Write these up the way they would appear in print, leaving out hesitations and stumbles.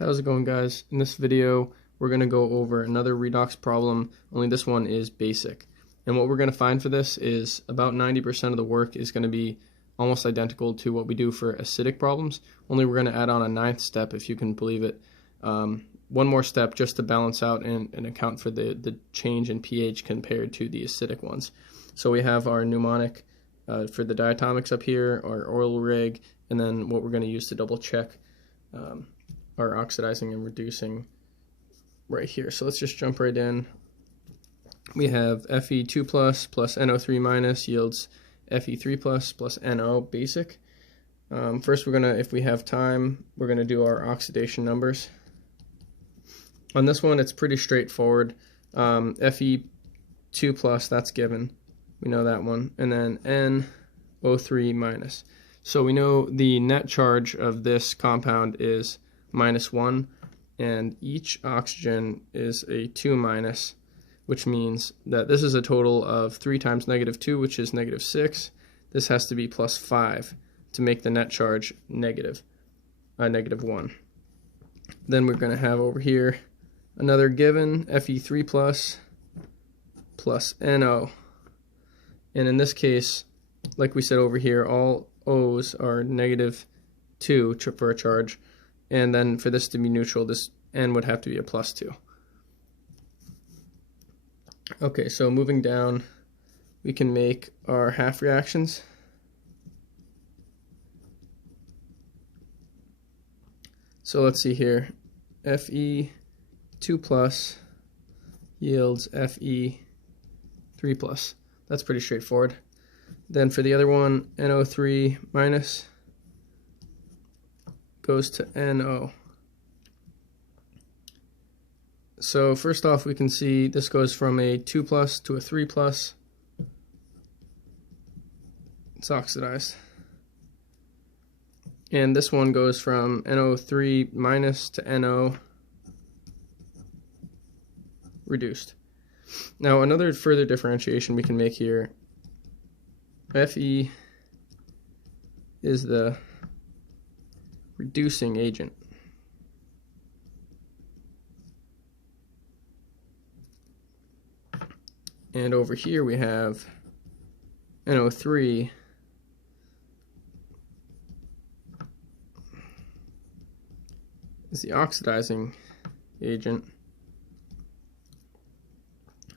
How's it going, guys? In this video we're going to go over another redox problem, only this one is basic. And what we're going to find for this is about 90% of the work is going to be almost identical to what we do for acidic problems, only we're going to add on a 9th step, if you can believe it. One more step just to balance out and account for the change in pH compared to the acidic ones. So we have our mnemonic for the diatomics up here, our oil rig, and then what we're going to use to double check our oxidizing and reducing right here. So let's just jump right in. We have Fe2 plus NO3 minus yields Fe3 plus NO basic. First we're gonna, if we have time, we're gonna do our oxidation numbers. On this one it's pretty straightforward. Fe2 plus, that's given. We know that one. And then NO3 minus. So we know the net charge of this compound is -1, and each oxygen is a 2 minus, which means that this is a total of 3 times -2, which is -6. This has to be +5 to make the net charge -1. Then we're going to have over here another given, Fe3 plus NO. And in this case, like we said over here, all O's are -2 for a charge. And then for this to be neutral, this N would have to be a +2. Okay, so moving down, we can make our half reactions. So let's see here. Fe2 plus yields Fe3 plus. That's pretty straightforward. Then for the other one, NO3 minus goes to NO. So first off, we can see this goes from a 2 plus to a 3 plus. It's oxidized. And this one goes from NO3 minus to NO reduced. Now another further differentiation we can make here, Fe is the reducing agent. And over here we have NO3 is the oxidizing agent.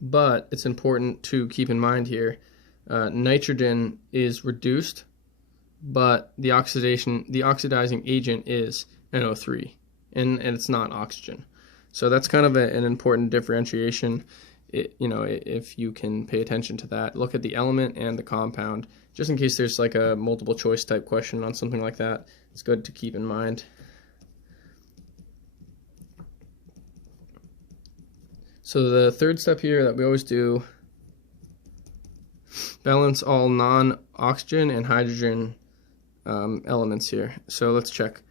But it's important to keep in mind here, nitrogen is reduced, but the oxidizing agent is NO3, and it's not oxygen. So that's kind of an important differentiation. If you can pay attention to that, look at the element and the compound, just in case there's like a multiple choice type question on something like that. It's good to keep in mind. So the third step here that we always do, balance all non-oxygen and hydrogen elements here. So let's check.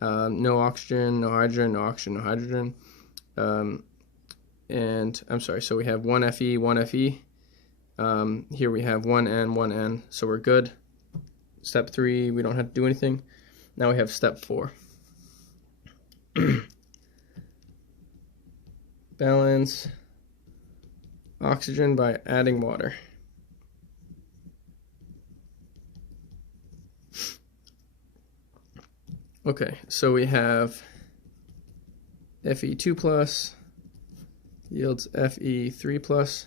No oxygen, no hydrogen, no oxygen, no hydrogen. And I'm sorry, so we have 1 Fe, 1 Fe. Here we have 1 N, 1 N, so we're good. Step 3, we don't have to do anything. Now we have step 4. Balance oxygen by adding water. Okay, so we have Fe2 plus yields Fe3 plus.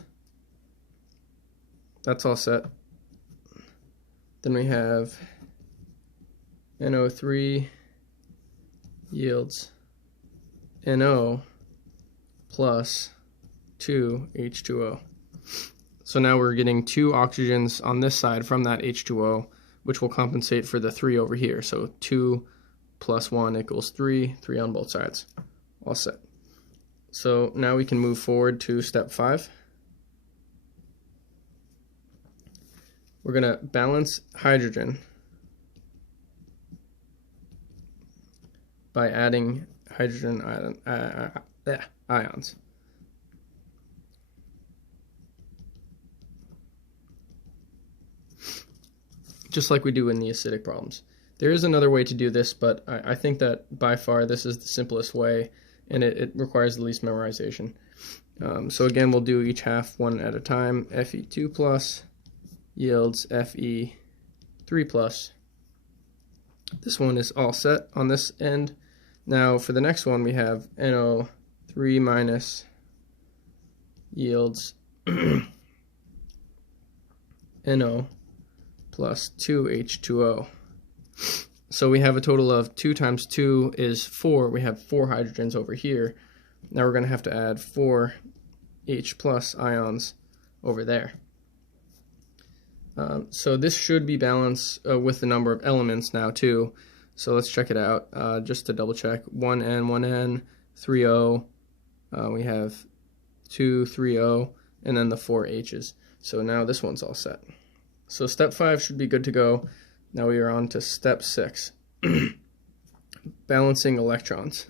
That's all set. Then we have NO3 yields NO plus 2 H2O. So now we're getting 2 oxygens on this side from that H2O, which will compensate for the 3 over here. So 2 plus 1 equals 3, 3 on both sides. All set. So now we can move forward to step 5. We're going to balance hydrogen by adding hydrogen ions. Just like we do in the acidic problems. There is another way to do this, but I think that by far this is the simplest way, and it requires the least memorization. So again, we'll do each half one at a time. Fe2 plus yields Fe3 plus. This one is all set on this end. Now for the next one, we have NO3 minus yields NO plus 2H2O. So we have a total of 2 times 2 is 4. We have 4 hydrogens over here. Now we're going to have to add 4 H plus ions over there. So this should be balanced with the number of elements now too. So let's check it out just to double check. 1N, 1N, 3O. We have 2, 3O, and then the 4 H's. So now this one's all set. So step 5 should be good to go. Now we are on to step 6, balancing electrons.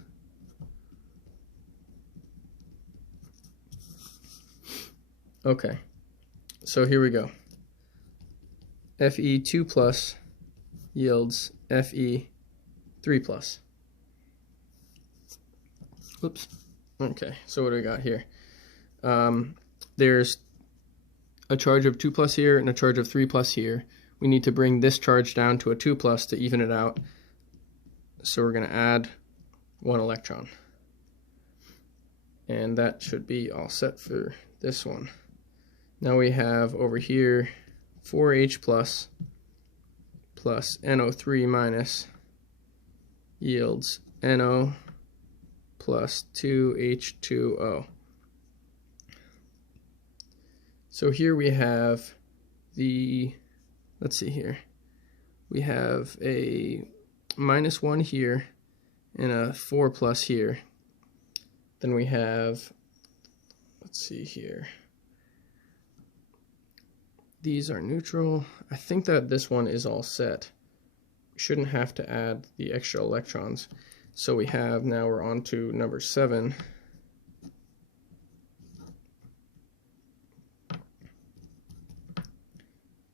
Okay, so here we go. Fe2 plus yields Fe3 plus. Oops. Okay, so what do we got here? There's a charge of 2 plus here and a charge of 3 plus here. We need to bring this charge down to a 2 plus to even it out. So we're going to add 1 electron. And that should be all set for this one. Now we have over here 4H plus NO3 minus yields NO plus 2H2O. So here we have the, let's see here, we have a -1 here and a 4 plus here. Then we have, let's see here, these are neutral. I think that this one is all set. We shouldn't have to add the extra electrons. So we have, now we're on to number 7.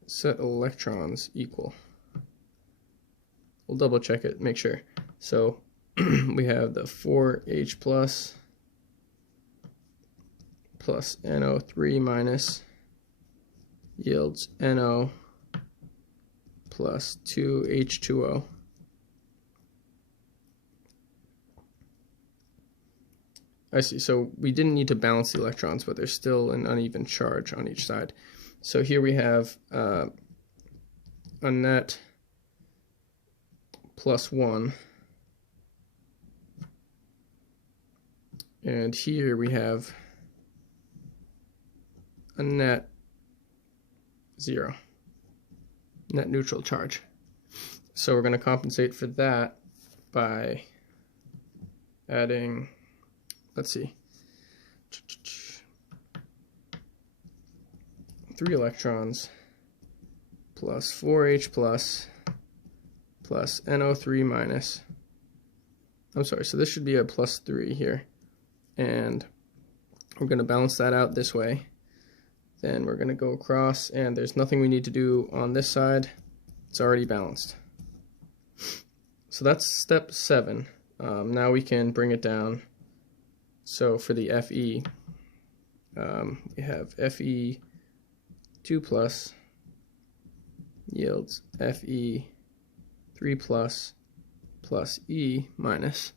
Set electrons equal. We'll double check it, make sure. So we have the 4H plus NO3 minus yields NO plus 2H2O. I see, so we didn't need to balance the electrons, but there's still an uneven charge on each side. So here we have a net +1, and here we have a net 0, net neutral charge. So we're going to compensate for that by adding, let's see, 3 electrons plus 4H plus NO3 minus, I'm sorry, so this should be a +3 here, and we're going to balance that out this way. Then we're going to go across, and there's nothing we need to do on this side. It's already balanced. So that's step 7. Now we can bring it down. So for the Fe, we have Fe2 plus yields Fe3 plus E minus.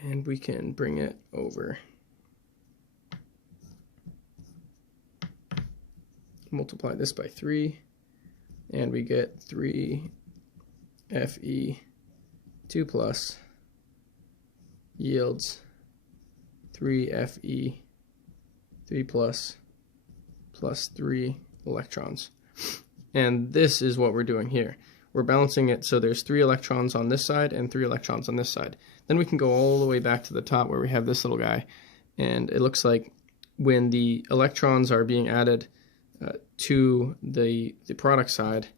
And we can bring it over. Multiply this by 3, and we get 3 Fe2 plus yields 3 Fe3 plus 3 electrons. And this is what we're doing here. We're balancing it so there's 3 electrons on this side and 3 electrons on this side. Then we can go all the way back to the top where we have this little guy, and it looks like when the electrons are being added to the product side,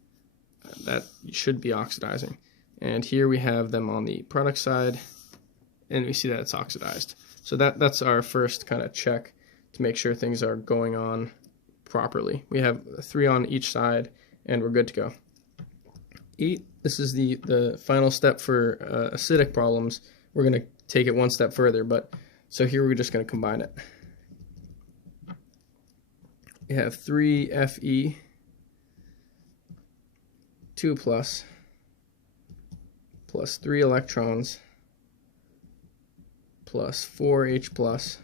that should be oxidizing. And here we have them on the product side, and we see that it's oxidized. So that's our first kind of check to make sure things are going on properly. We have 3 on each side, and we're good to go. This is the final step for acidic problems. We're going to take it one step further, but so here we're just going to combine it. We have 3Fe 2 plus 3 electrons plus 4H plus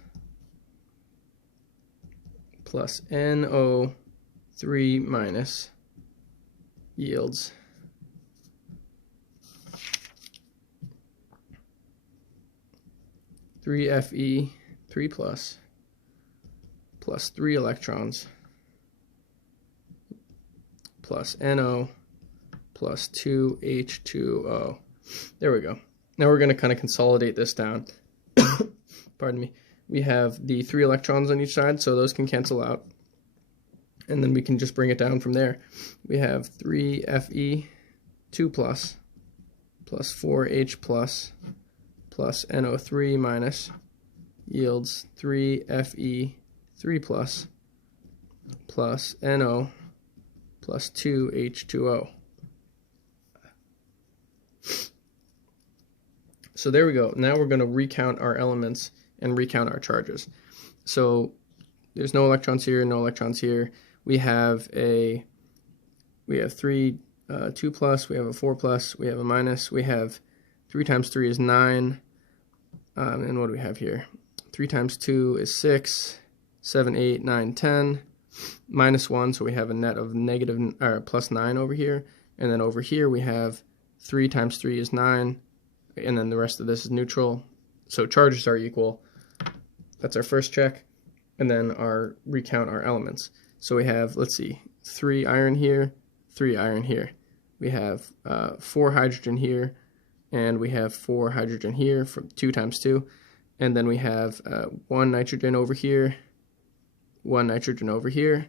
NO3 minus yields 3Fe 3 plus 3 electrons plus NO plus 2H2O. There we go. Now we're going to kind of consolidate this down. Pardon me. We have the 3 electrons on each side, so those can cancel out. And then we can just bring it down from there. We have 3Fe 2 plus 4H plus NO3 minus yields 3Fe 3 plus NO plus 2H2O. So there we go. Now we're going to recount our elements and recount our charges. So there's no electrons here, no electrons here. We have 3 2 plus, we have a 4 plus, we have a minus, we have 3 times 3 is 9, and what do we have here? 3 times 2 is 6, 7, 8, 9, 10, minus 1, so we have a net of plus 9 over here, and then over here we have 3 times 3 is 9, and then the rest of this is neutral, so charges are equal. That's our first check, and then recount our elements. So we have, let's see, 3 iron here, 3 iron here. We have 4 hydrogen here, and we have 4 hydrogen here from 2 times 2. And then we have 1 nitrogen over here, 1 nitrogen over here,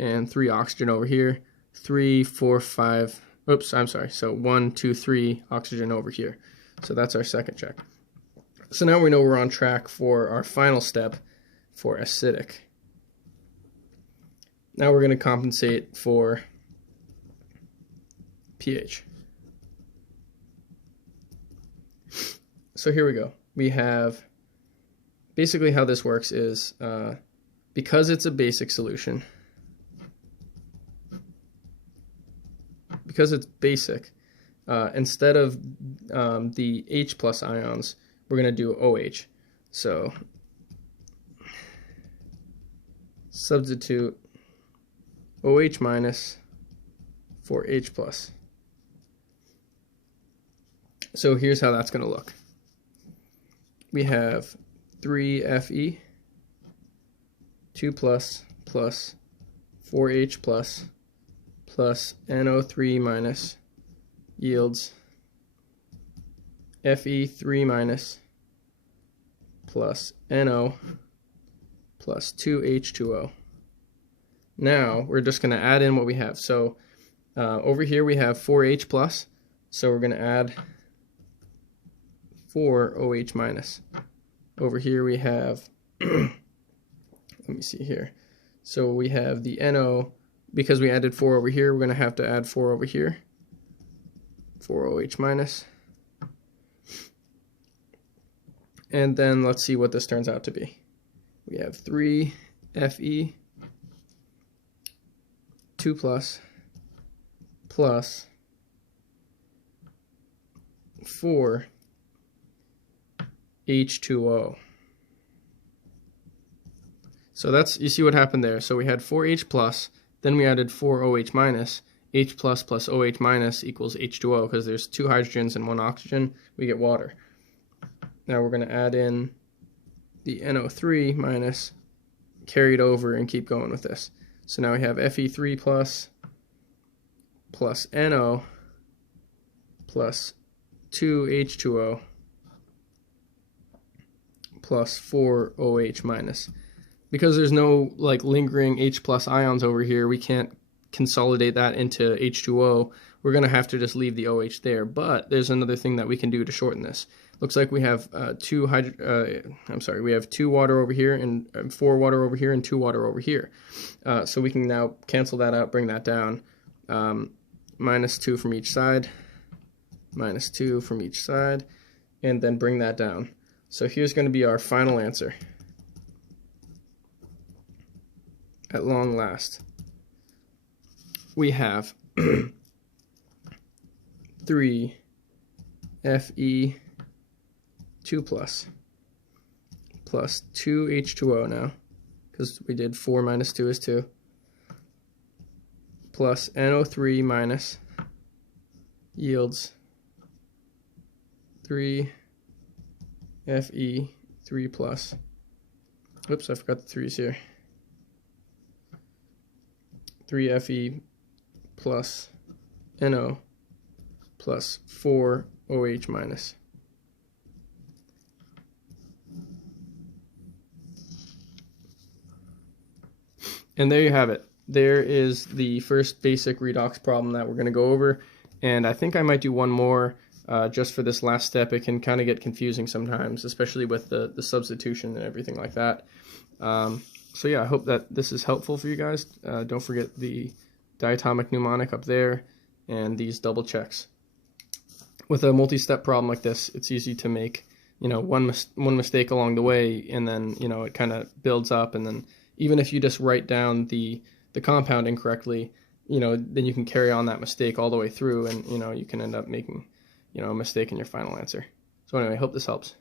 and 3 oxygen over here. 3, 4, 5, oops, I'm sorry. So 1, 2, 3 oxygen over here. So that's our second check. So now we know we're on track for our final step for acidic. Now we're going to compensate for pH. So here we go. We have, basically how this works is, because it's a basic solution, because it's basic, instead of the H plus ions, we're going to do OH. So substitute OH minus for H plus. So here's how that's going to look. We have 3Fe 2 plus 4H plus NO3 minus yields Fe3 minus plus NO plus 2H2O. Now we're just going to add in what we have. So over here we have 4H plus, so we're going to add 4OH minus. Over here we have, let me see here. So we have the NO, because we added 4 over here, we're going to have to add 4 over here. 4OH minus. And then let's see what this turns out to be. We have 3Fe 2 plus 4 H2O. So that's, you see what happened there. So we had 4H plus, then we added 4OH minus. H plus OH minus equals H2O, because there's 2 hydrogens and 1 oxygen. We get water. Now we're going to add in the NO3 minus, carry it over, and keep going with this. So now we have Fe3 plus NO plus 2H2O plus 4OH minus. Because there's no like lingering H plus ions over here, we can't consolidate that into H2O. We're going to have to just leave the OH there. But there's another thing that we can do to shorten this. looks like we have we have 2 water over here and 4 water over here and 2 water over here. So we can now cancel that out, bring that down. Minus 2 from each side, minus 2 from each side, and then bring that down. So here's going to be our final answer. At long last, we have 3 Fe 2 plus 2 H2O now, because we did 4 minus 2 is 2, plus NO3 minus yields 3 Fe 3 plus. Oops, I forgot the 3's here. 3 Fe plus NO plus 4 OH minus. And there you have it. There is the first basic redox problem that we're going to go over. And I think I might do one more just for this last step. It can kind of get confusing sometimes, especially with the substitution and everything like that. So yeah, I hope that this is helpful for you guys. Don't forget the diatomic mnemonic up there and these double checks. With a multi-step problem like this, it's easy to make, one mistake along the way, and then, it kind of builds up, and then even if you just write down the compound incorrectly, then you can carry on that mistake all the way through, and, you can end up making, a mistake in your final answer. So anyway, I hope this helps.